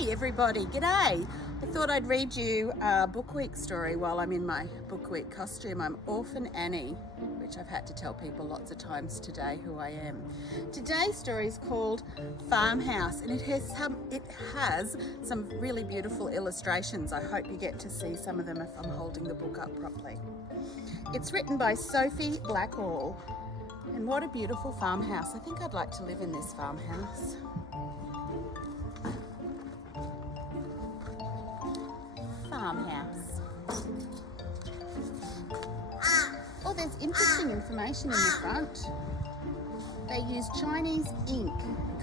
Hey everybody, g'day. I thought I'd read you a Book Week story while I'm in my Book Week costume. I'm Orphan Annie, which I've had to tell people lots of times today who I am. Today's story is called Farmhouse, and it has some really beautiful illustrations. I hope you get to see some of them if I'm holding the book up properly. It's written by Sophie Blackall, and what a beautiful farmhouse. I think I'd like to live in this farmhouse. Farmhouse. Oh, there's interesting information in the front. They use Chinese ink,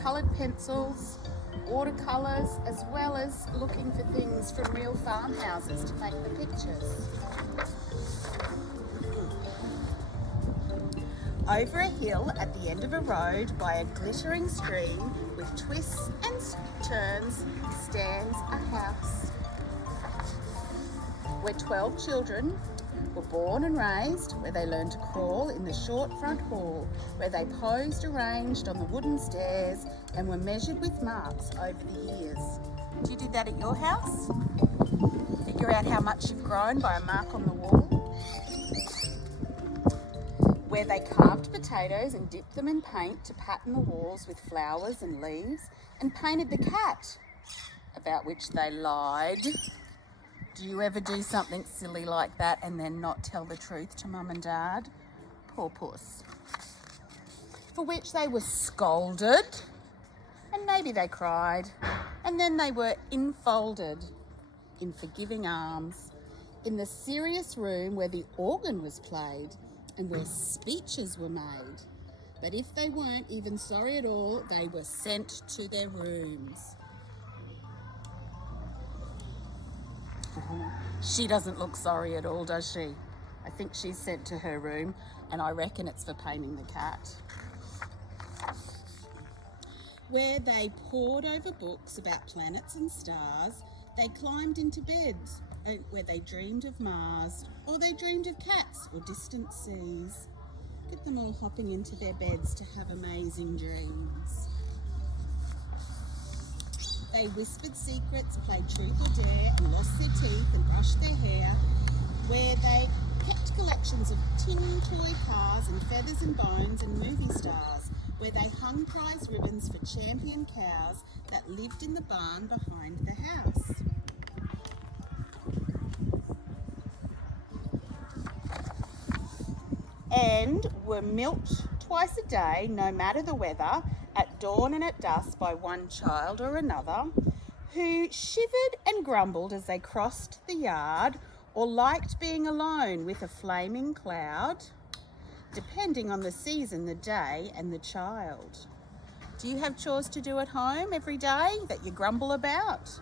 coloured pencils, watercolours, as well as looking for things from real farmhouses to make the pictures. Over a hill at the end of a road by a glittering stream with twists and turns stands a house where 12 children were born and raised, where they learned to crawl in the short front hall, where they posed arranged on the wooden stairs and were measured with marks over the years. Do you do that at your house? Figure out how much you've grown by a mark on the wall? Where they carved potatoes and dipped them in paint to pattern the walls with flowers and leaves, and painted the cat, about which they lied. Do you ever do something silly like that and then not tell the truth to mum and dad? Poor puss. For which they were scolded, and maybe they cried, and then they were enfolded in forgiving arms in the serious room where the organ was played and where speeches were made. But if they weren't even sorry at all, they were sent to their rooms. She doesn't look sorry at all, does she? I think she's sent to her room, and I reckon it's for painting the cat. Where they pored over books about planets and stars, they climbed into beds, where they dreamed of Mars, or they dreamed of cats or distant seas. Get them all hopping into their beds to have amazing dreams. They whispered secrets, played truth or dare, and lost their teeth and brushed their hair, where they kept collections of tin toy cars and feathers and bones and movie stars, where they hung prize ribbons for champion cows that lived in the barn behind the house. And were milked twice a day, no matter the weather, at dawn and at dusk by one child or another, who shivered and grumbled as they crossed the yard, or liked being alone with a flaming cloud, depending on the season, the day, and the child. Do you have chores to do at home every day that you grumble about?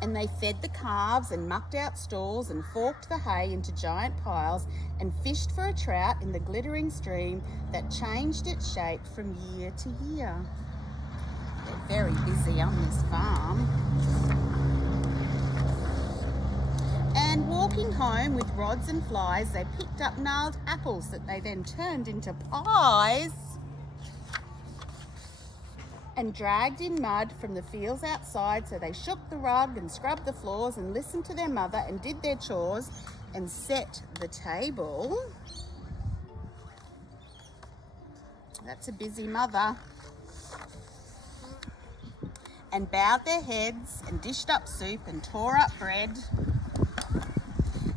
And they fed the calves and mucked out stalls and forked the hay into giant piles and fished for a trout in the glittering stream that changed its shape from year to year. They're very busy on this farm. And walking home with rods and flies, they picked up gnarled apples that they then turned into pies and dragged in mud from the fields outside, so they shook the rug and scrubbed the floors and listened to their mother and did their chores and set the table. That's a busy mother. And bowed their heads and dished up soup and tore up bread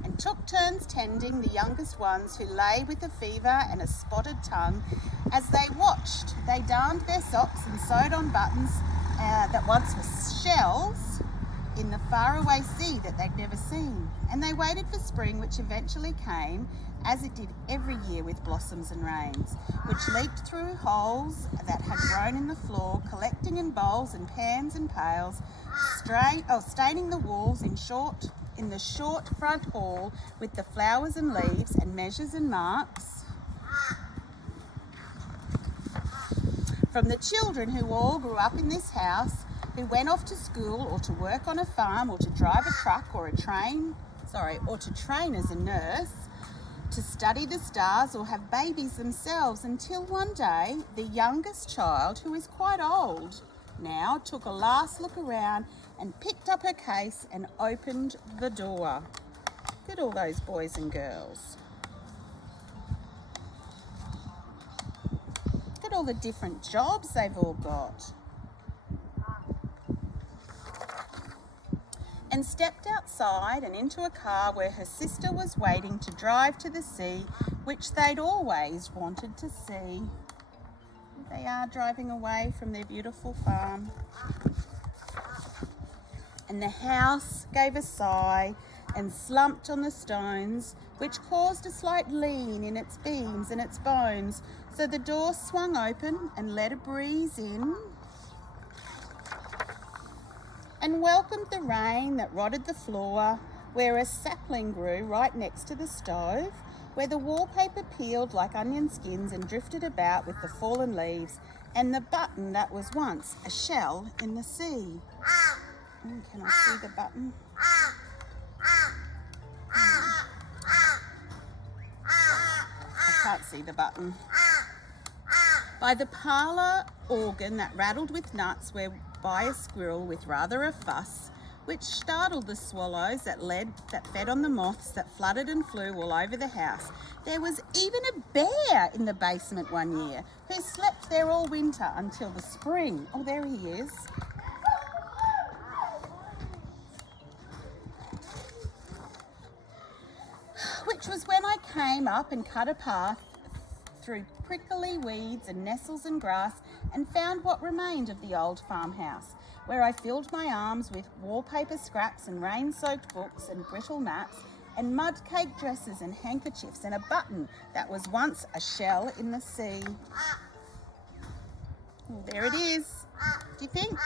and took turns tending the youngest ones who lay with a fever and a spotted tongue. As they watched, they darned their socks and sewed on buttons that once were shells in the faraway sea that they'd never seen. And they waited for spring, which eventually came, as it did every year with blossoms and rains, which leaked through holes that had grown in the floor, collecting in bowls and pans and pails, staining the walls in the short front hall with the flowers and leaves and measures and marks. From the children who all grew up in this house, who went off to school or to work on a farm or to drive a truck or to train as a nurse, to study the stars or have babies themselves, until one day the youngest child, who is quite old now, took a last look around and picked up her case and opened the door. Look at all those boys and girls. Look at all the different jobs they've all got. And stepped outside and into a car where her sister was waiting to drive to the sea, which they'd always wanted to see. They are driving away from their beautiful farm. And the house gave a sigh and slumped on the stones, which caused a slight lean in its beams and its bones. So the door swung open and let a breeze in, and welcomed the rain that rotted the floor, where a sapling grew right next to the stove, where the wallpaper peeled like onion skins and drifted about with the fallen leaves, and the button that was once a shell in the sea. Can I see the button? I can't see the button. By the parlour organ that rattled with nuts, whereby a squirrel with rather a fuss, which startled the swallows that fed on the moths that fluttered and flew all over the house. There was even a bear in the basement one year, who slept there all winter until the spring. Oh, there he is. Which was when I came up and cut a path through prickly weeds and nettles and grass, and found what remained of the old farmhouse, where I filled my arms with wallpaper scraps and rain-soaked books and brittle maps and mud-caked dresses and handkerchiefs and a button that was once a shell in the sea. Well, there it is. Do you think?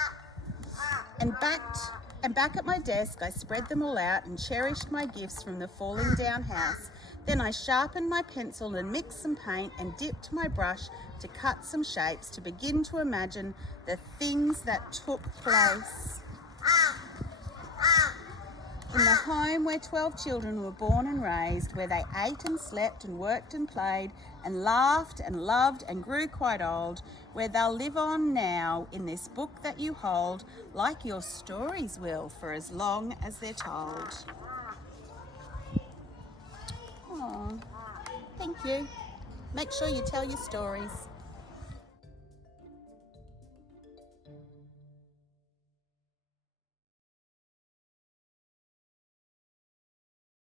And back at my desk, I spread them all out and cherished my gifts from the falling down house. Then I sharpened my pencil and mixed some paint and dipped my brush to cut some shapes, to begin to imagine the things that took place in the home where 12 children were born and raised, where they ate and slept and worked and played and laughed and loved and grew quite old, where they'll live on now in this book that you hold, like your stories will, for as long as they're told. Oh, thank you. Make sure you tell your stories.